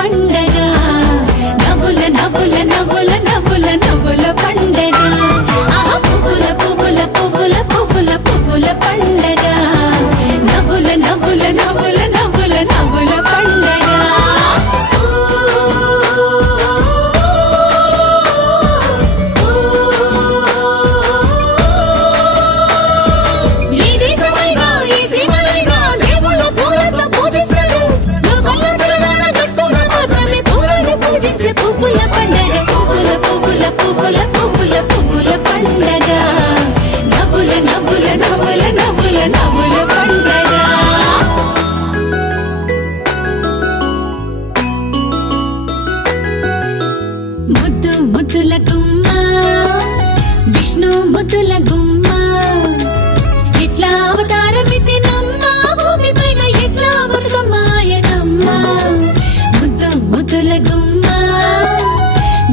పండగ నవ్వుల నవ్వుల నవ్వుల నవ్వుల నవ్వుల పండగ ఆహా పువ్వుల పువ్వుల పువ్వుల పువ్వుల పువ్వుల పండగ నవ్వుల నవ్వుల నవ్వుల నవ్వుల నవ్వుల పండగ పువ్వుల పండగ పువ్వుల పువ్వుల పువ్వుల పువ్వుల పువ్వుల పండగ నవ్వుల నవ్వుల నవ్వుల నవ్వుల నవ్వుల పండగ ముద్దు ముద్దుల గుమ్మ విష్ణు ముద్దుల గుమ్మ ఎట్లా అవతారమితినమ్మ భూమి పైన ఎట్లా బతుకమ్మాయనమ్మ ముద్దు ముద్దుల గుమ్మ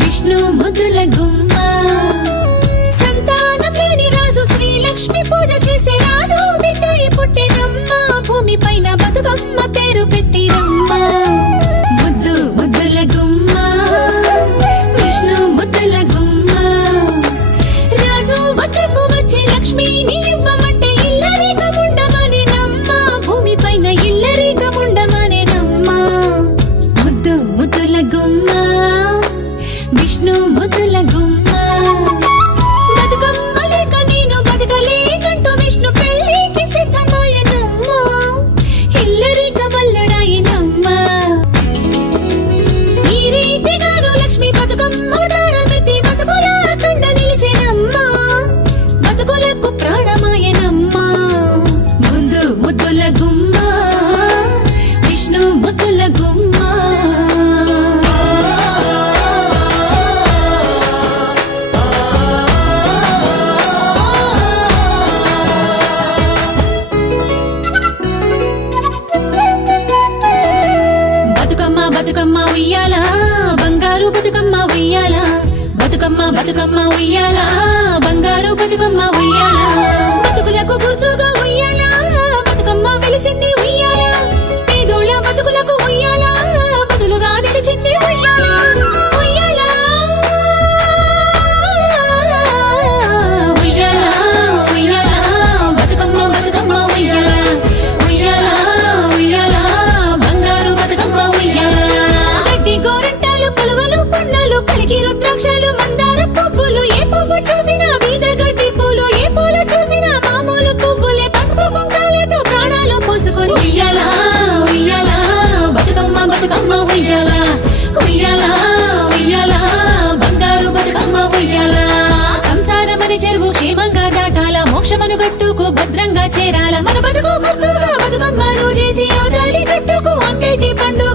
విష్ణు ముద్దుల గుమ్మ సంతానం లేని రాజు శ్రీలక్ష్మి పూజ చేసే రాజు బిడ్డయి పుట్టినమ్మ భూమి పైన బతుకమ్మ పేరు పెట్టిరమ్మ ముద్దు ముద్దుల గుమ్మ విష్ణు ముద్దుల గుమ్మ రాజు వద్దకు వచ్చే లక్ష్మిని ఇవ్వమంటే ఇల్లరికముండమనేనమ్మ భూమి పైన ఇల్లరికముండమనేనమ్మ ముద్దు ముద్దుల గుమ్మ విష్ణు ముద్దుల గుమ్మ బతుకమ్మ లేక నేను బతకలేకంటూ విష్ణు పెళ్ళికి సిద్ధమాయనమ్మ ఇల్లరిక వల్లడాయనమ్మ ఈ రీతిగాను లక్ష్మి బతుకమ్మ అవతారమెత్తి బతుకుల కండ నిలిచెనమ్మ బతుకులకు ప్రాణమాయనమ్మ ముందు ముద్దుల గుమ్మ విష్ణు ముద్దుల గుమ్మ బతుకమ్మ ఉయ్యాల బంగారు బతుకమ్మ ఉయ్యాల బతుకమ్మ బతుకమ్మ ఉయ్యాల బంగారు బతుకమ్మ ఉయ్యాల బతుకులకు గుర్తుగా ఉయ్యాల బతుకమ్మ వెలిసింది ఉయ్యాల పేదోళ్ళ బతుకులకు ఉయ్యాల బతులుగా నిలిచింది ఉయ్యాల ఉయ్యాల ఉయ్యాల ఉయ్యాల బతుకమ్మ బతుకమ్మ ఉయ్యాల ఉయ్యాల ఉయ్యాల బంగారు బతుకమ్మ ఉయ్యాల గోరంటాలు పులువలు పున్నలు కలిగి రుద్రాక్షలు మందార పువ్వులు ఏ పువ్వు చూసినా వీధ గడ్డి పూలు ఏ పూలు చూసినా మామూలు పువ్వులే పసుపు కుంకాలతో ప్రాణాలు పోసుకొని ఉయ్యాల ఉయ్యాల బతుకమ్మ బతుకమ్మ ఉయ్యాల ఉయ్యాల ఉయ్యాల బంగారు బతుకమ్మ ఉయ్యాల సంసారమని చెరువు క్షేమంగా దాటాల మోక్షమను గట్టుకు భద్రంగా చేరాల మన బతుకు గుర్తుగా బతుకమ్మను చేసి అవతాలి గట్టుకు అంబేటి పండు